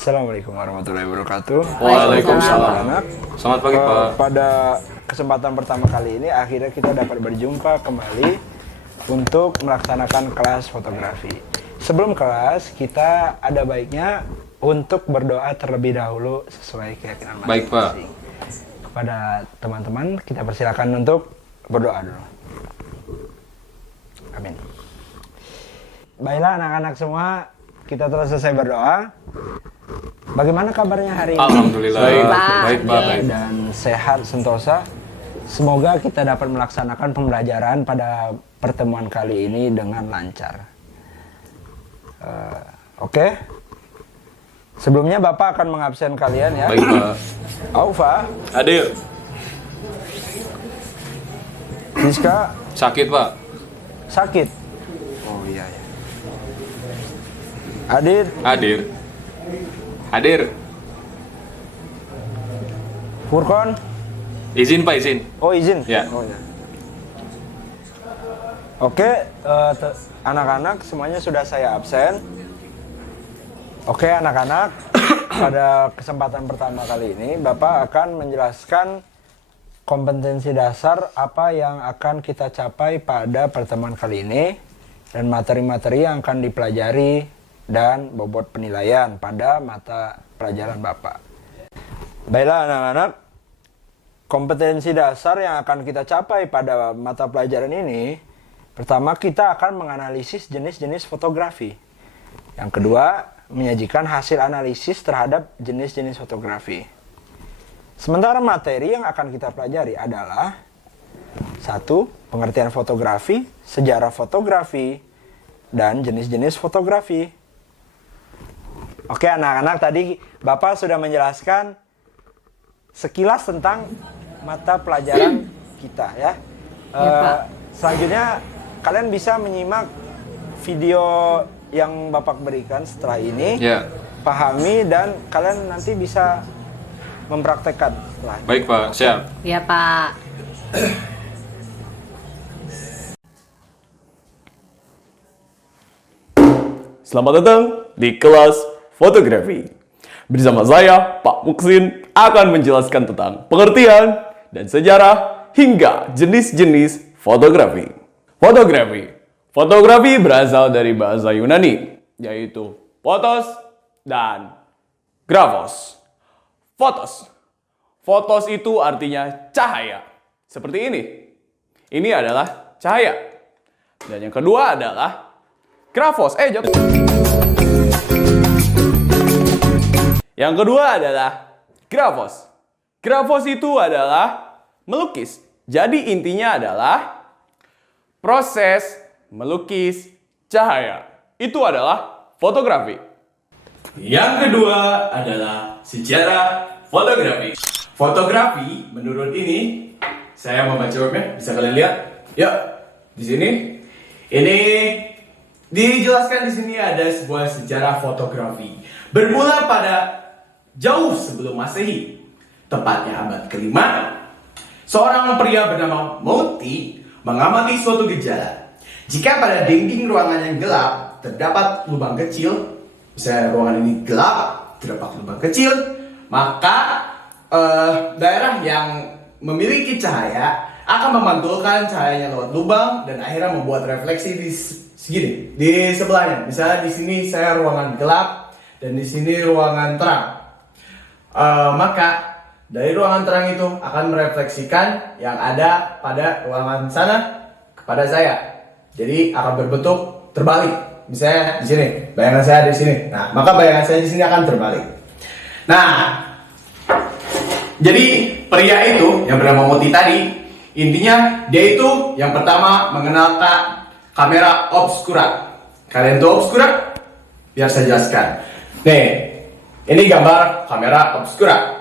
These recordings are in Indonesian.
Assalamualaikum warahmatullahi wabarakatuh. Waalaikumsalam. Anak. Selamat pagi, Pak. Pada kesempatan pertama kali ini akhirnya kita dapat berjumpa kembali untuk melaksanakan kelas fotografi. Sebelum kelas, kita ada baiknya untuk berdoa terlebih dahulu sesuai keyakinan masing-masing. Baik, Pak. Kepada teman-teman, kita persilakan untuk berdoa dulu. Amin. Baiklah anak-anak semua, kita telah selesai berdoa. Bagaimana kabarnya hari ini? Alhamdulillah. Baik, Pak. Baik. Dan sehat sentosa. Semoga kita dapat melaksanakan pembelajaran pada pertemuan kali ini dengan lancar. Oke. Sebelumnya Bapak akan mengabsen kalian ya. Baik, Pak. Aufa, Hadir. Siska, Sakit, Pak. sakit. Oh iya ya. Adit, Hadir. Hadir. Furkon. Izin, Pak, izin. Oh izin. Ya. Oh, ya. Oke, anak-anak semuanya sudah saya absen. Oke anak-anak, pada kesempatan pertama kali ini Bapak akan menjelaskan kompetensi dasar apa yang akan kita capai pada pertemuan kali ini dan materi-materi yang akan dipelajari dan bobot penilaian pada mata pelajaran Bapak. Baiklah anak-anak, kompetensi dasar yang akan kita capai pada mata pelajaran ini, pertama kita akan menganalisis jenis-jenis fotografi. Yang kedua, menyajikan hasil analisis terhadap jenis-jenis fotografi. Sementara materi yang akan kita pelajari adalah 1. Pengertian fotografi, sejarah fotografi, dan jenis-jenis fotografi. Oke anak-anak, tadi Bapak sudah menjelaskan sekilas tentang mata pelajaran kita ya. Pak. Selanjutnya kalian bisa menyimak video yang Bapak berikan setelah ini, Ya. pahami dan kalian nanti bisa mempraktekkan setelah ini. Baik, Pak. Siap. Ya Pak. Selamat datang di kelas fotografi. Bersama saya, Pak Muksin, akan menjelaskan tentang pengertian dan sejarah hingga jenis-jenis fotografi. Fotografi. Fotografi berasal dari bahasa Yunani, yaitu photos dan graphos. Fotos. Fotos itu artinya cahaya. Seperti ini. Ini adalah cahaya. Dan yang kedua adalah graphos. Yang kedua adalah graphos. Graphos itu adalah melukis. Jadi intinya adalah proses melukis cahaya. Itu adalah fotografi. Yang kedua adalah sejarah fotografi. Fotografi menurut ini, saya membaca webnya, bisa kalian lihat? Ya, di sini. Ini dijelaskan di sini ada sebuah sejarah fotografi. Bermula pada jauh sebelum Masehi, tepatnya abad ke-5, seorang pria bernama Mouti mengamati suatu gejala. Jika pada dinding ruangan yang gelap terdapat lubang kecil, misalnya ruangan ini gelap, terdapat lubang kecil, maka daerah yang memiliki cahaya akan memantulkan cahayanya lewat lubang dan akhirnya membuat refleksi di segini, di sebelahnya. Misalnya di sini saya ruangan gelap dan di sini ruangan terang. Maka dari ruangan terang itu akan merefleksikan yang ada pada ruangan sana kepada saya. Jadi akan berbentuk terbalik. Misalnya di sini, bayangan saya di sini. Nah, maka bayangan saya di sini akan terbalik. Nah, jadi pria itu yang bernama Moti tadi, intinya dia itu yang pertama mengenalkan kamera obscura. Kalian tahu obscura? Biar saya jelaskan. Nih, ini gambar kamera obscura.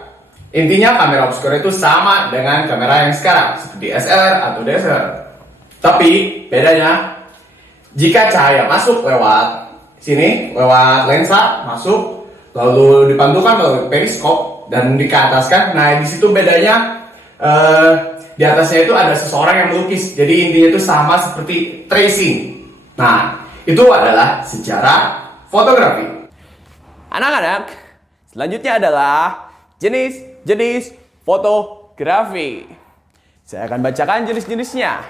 Intinya kamera obscura itu sama dengan kamera yang sekarang, seperti SLR atau DSLR. Tapi bedanya, jika cahaya masuk lewat sini, lewat lensa masuk, lalu dipantulkan melalui periskop dan dikeataskan. Nah, di situ bedanya di atasnya itu ada seseorang yang melukis. Jadi intinya itu sama seperti tracing. Nah, itu adalah sejarah fotografi. Anak-anak, Selanjutnya adalah jenis-jenis fotografi. Saya akan bacakan jenis-jenisnya.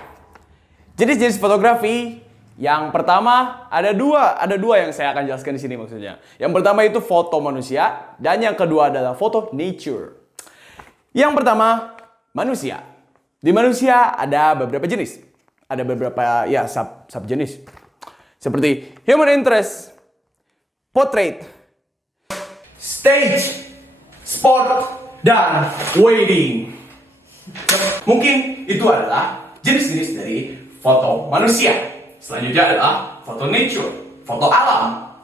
Jenis-jenis fotografi yang pertama ada dua yang saya akan jelaskan di sini maksudnya. Yang pertama itu foto manusia dan yang kedua adalah foto nature. Yang pertama manusia. Di manusia ada beberapa jenis. Ada beberapa ya subjenis. Seperti human interest, portrait, stage, sport, dan wedding. Mungkin itu adalah jenis-jenis dari foto manusia. Selanjutnya adalah foto nature, foto alam.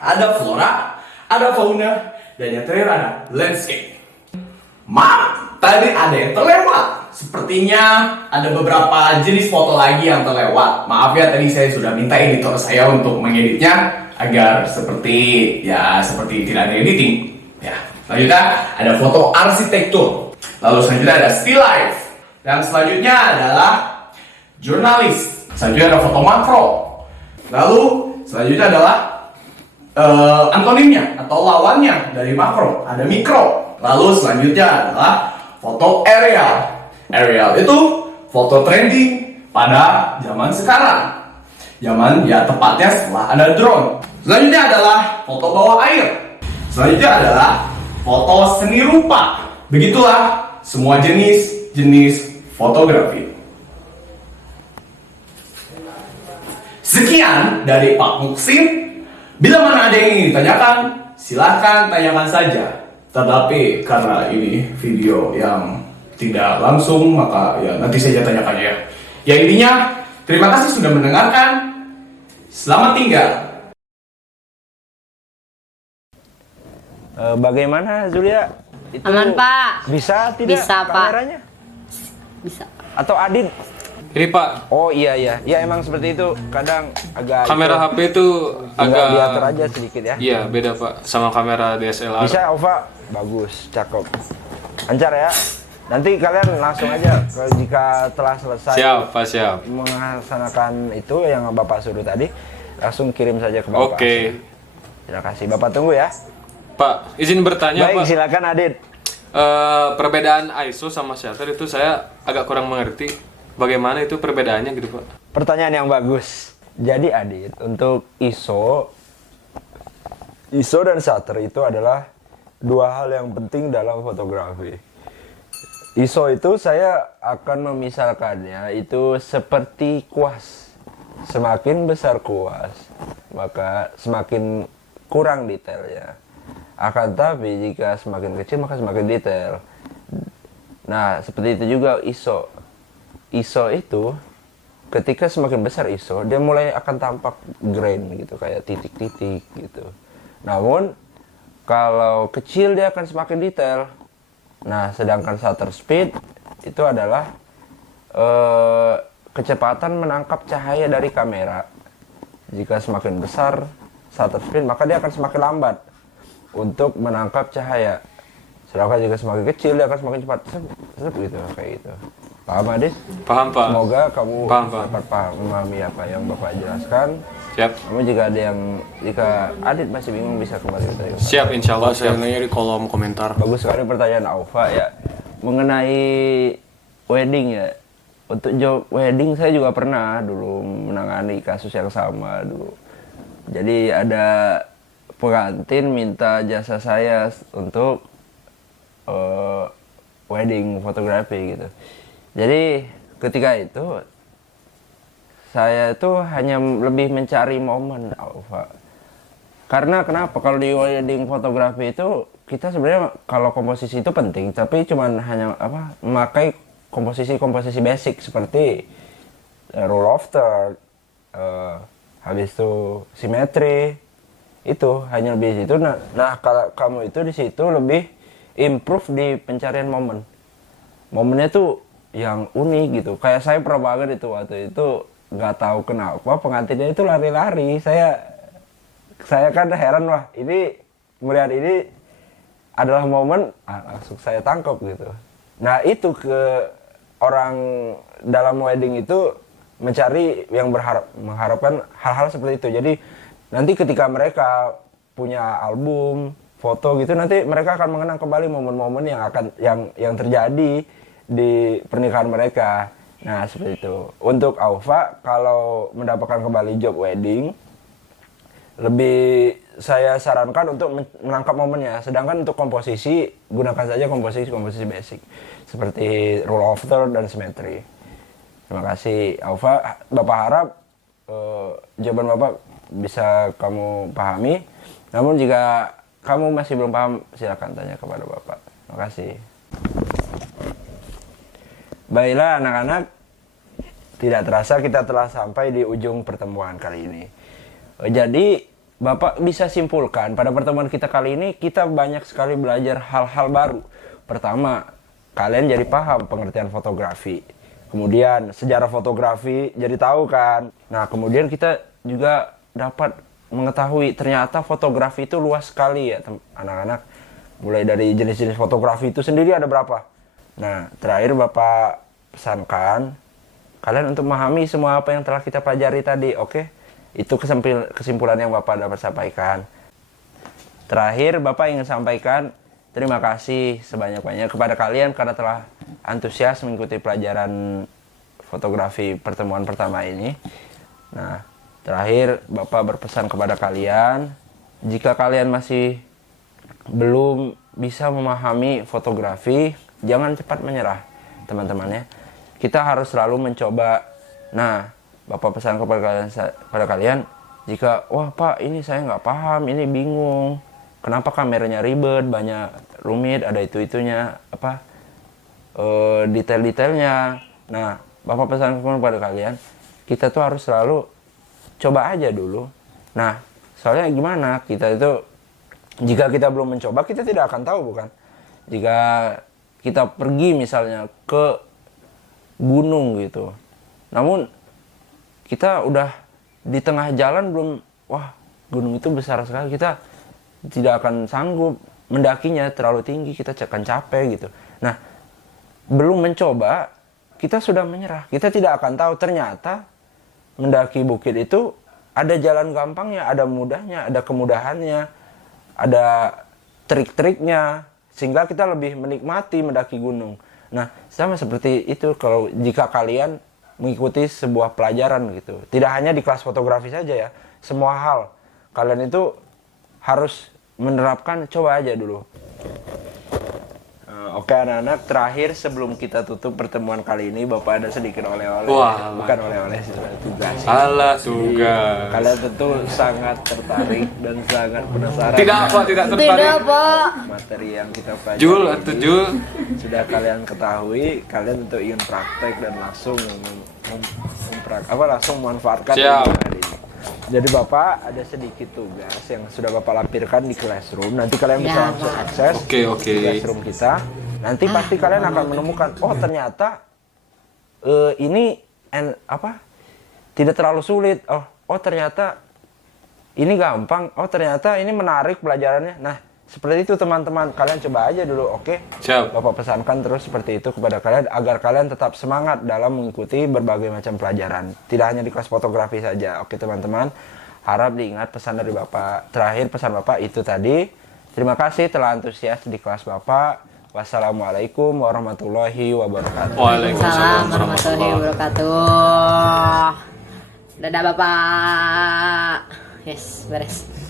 Ada flora, ada fauna, dan yang terakhir ada landscape. Maaf, tadi ada yang terlewat. Sepertinya ada beberapa jenis foto lagi yang terlewat. Maaf ya, tadi saya sudah minta editor saya untuk mengeditnya agar seperti tidak ada editing. Ya, selanjutnya ada foto arsitektur. Lalu selanjutnya ada still life. Dan selanjutnya adalah jurnalis. Selanjutnya ada foto makro. Lalu selanjutnya adalah antonimnya atau lawannya dari makro. Ada mikro. Lalu selanjutnya adalah foto aerial. Aerial itu foto trending pada zaman sekarang. Zaman ya tepatnya setelah ada drone. Selanjutnya adalah foto bawah air. Selanjutnya adalah foto seni rupa. Begitulah semua jenis fotografi. Sekian dari Pak Muksin. Bila mana ada yang ingin ditanyakan, silahkan tanyakan saja. Tetapi karena ini video yang tidak langsung, maka ya nanti saja tanyakan ya. Ya intinya, terima kasih sudah mendengarkan. Selamat tinggal. Bagaimana Zulia? Itu Aman, Pak. Bisa tidak Bisa, Pak. kameranya? Bisa. Atau Adit? Ini Pak, Oh iya, ya emang seperti itu. Kadang agak kamera HP itu agak agak diatur aja sedikit ya. Iya, beda Pak sama kamera DSLR. Bisa Ova, bagus, cakep, lancar ya. Nanti kalian langsung aja jika telah selesai Siap, Pak, siap. melaksanakan itu yang Bapak suruh tadi, langsung kirim saja ke Bapak. Oke. Terima kasih, Bapak tunggu ya. Pak, izin bertanya Baik, Pak. silakan Adit. Perbedaan ISO sama shutter itu saya agak kurang mengerti. Bagaimana itu perbedaannya gitu Pak? Pertanyaan yang bagus. Jadi Adit, untuk ISO dan shutter itu adalah dua hal yang penting dalam fotografi. ISO itu saya akan memisalkannya itu seperti kuas. Semakin besar kuas, maka semakin kurang detailnya. Akan tapi jika semakin kecil maka semakin detail. Nah, seperti itu juga ISO. ISO itu ketika semakin besar ISO, dia mulai akan tampak grain gitu, kayak titik-titik gitu. Namun kalau kecil dia akan semakin detail. Nah, sedangkan shutter speed itu adalah kecepatan menangkap cahaya dari kamera. Jika semakin besar shutter speed, maka dia akan semakin lambat untuk menangkap cahaya. Sedangkan jika semakin kecil, dia akan semakin cepat. Gitu, kayak gitu. Paham, Adit? Paham Pak. Semoga kamu Paham. dapat memahami apa yang Bapak jelaskan. Siap. Namun jika Adit masih bingung, bisa kembali ke saya. Siap, insya Allah Saya siap. nanya di kolom komentar. Bagus sekali pertanyaan Aufa ya. Mengenai wedding ya. Untuk job wedding saya juga pernah dulu menangani kasus yang sama dulu. Jadi ada pengantin minta jasa saya untuk wedding fotografi gitu. Jadi ketika itu saya itu hanya lebih mencari momen, Alfa. Karena kenapa? Kalau di wedding fotografi itu kita sebenarnya kalau komposisi itu penting, tapi cuman hanya memakai komposisi basic seperti rule of third, habis itu simetri, itu hanya lebih situ. Nah kalau kamu itu di situ lebih improve di pencarian momen. Momennya tuh yang unik gitu. Kayak saya pernah banget itu waktu itu, nggak tahu kenapa pengantinnya itu lari-lari. Saya kan heran, wah ini melihat ini adalah momen, langsung saya tangkap gitu. Nah itu ke orang dalam wedding itu mencari yang mengharapkan hal-hal seperti itu. Jadi nanti ketika mereka punya album foto gitu, nanti mereka akan mengenang kembali momen-momen yang terjadi di pernikahan mereka. Nah, seperti itu. Untuk Aufa, kalau mendapatkan kembali job wedding, lebih saya sarankan untuk menangkap momennya. Sedangkan untuk komposisi, gunakan saja komposisi basic seperti rule of third dan symmetry. Terima kasih Aufa. Bapak harap jawaban Bapak bisa kamu pahami. Namun jika kamu masih belum paham, silakan tanya kepada Bapak. Terima kasih. Baiklah anak-anak, tidak terasa kita telah sampai di ujung pertemuan kali ini. Jadi Bapak bisa simpulkan pada pertemuan kita kali ini kita banyak sekali belajar hal-hal baru. Pertama, kalian jadi paham pengertian fotografi. Kemudian sejarah fotografi jadi tahu kan. Nah, kemudian kita juga dapat mengetahui ternyata fotografi itu luas sekali ya anak-anak. Mulai dari jenis-jenis fotografi itu sendiri ada berapa. Nah, terakhir Bapak pesankan kalian untuk memahami semua apa yang telah kita pelajari tadi, oke? Itu kesimpulan yang Bapak dapat sampaikan. Terakhir, Bapak ingin sampaikan terima kasih sebanyak-banyak kepada kalian karena telah antusias mengikuti pelajaran fotografi pertemuan pertama ini. Nah, terakhir Bapak berpesan kepada kalian, jika kalian masih belum bisa memahami fotografi, jangan cepat menyerah, teman-teman ya. Kita harus selalu mencoba. Nah, Bapak pesan kepada kalian, jika wah Pak ini saya nggak paham, ini bingung, kenapa kameranya ribet, banyak rumit, ada itu-itunya, detail-detailnya. Nah, Bapak pesan kepada kalian, kita tuh harus selalu coba aja dulu. Nah, soalnya gimana, kita itu jika kita belum mencoba, kita tidak akan tahu, bukan? Jika kita pergi misalnya ke gunung gitu, namun kita udah di tengah jalan belum, wah gunung itu besar sekali, kita tidak akan sanggup mendakinya, terlalu tinggi, kita akan capek gitu. Nah, belum mencoba, kita sudah menyerah. Kita tidak akan tahu ternyata mendaki bukit itu ada jalan gampangnya, ada mudahnya, ada kemudahannya, ada trik-triknya, sehingga kita lebih menikmati mendaki gunung. Nah, sama seperti itu kalau jika kalian mengikuti sebuah pelajaran gitu. Tidak hanya di kelas fotografi saja ya, semua hal. Kalian itu harus menerapkan, coba aja dulu. Oke anak-anak, terakhir sebelum kita tutup pertemuan kali ini, Bapak ada sedikit oleh-oleh. Wah. Bukan oleh-oleh, tugas. Alah, tugas. Kalian tentu sangat tertarik dan sangat penasaran. Tidak Pak, tidak tertarik. Tidak, Pak. Materi yang kita pelajari Jul ini atau Jul. sudah kalian ketahui, kalian tentu ingin praktek dan langsung langsung memanfaatkan Siap. ilmu hari ini. Jadi Bapak ada sedikit tugas yang sudah Bapak lampirkan di classroom. Nanti kalian bisa Ya, langsung Pak. akses Oke. di classroom kita. Nanti pasti kalian akan menemukan, oh ternyata ini tidak terlalu sulit. Oh ternyata ini gampang. Oh ternyata ini menarik pelajarannya. Nah, seperti itu teman-teman. Kalian coba aja dulu, oke? Siap. Bapak pesankan terus seperti itu kepada kalian agar kalian tetap semangat dalam mengikuti berbagai macam pelajaran. Tidak hanya di kelas fotografi saja. Oke teman-teman, harap diingat pesan dari Bapak. Terakhir pesan Bapak itu tadi. Terima kasih telah antusias di kelas Bapak. Wassalamualaikum warahmatullahi wabarakatuh. Waalaikumsalam Assalamualaikum warahmatullahi wabarakatuh. Dadah Bapak. Yes, beres.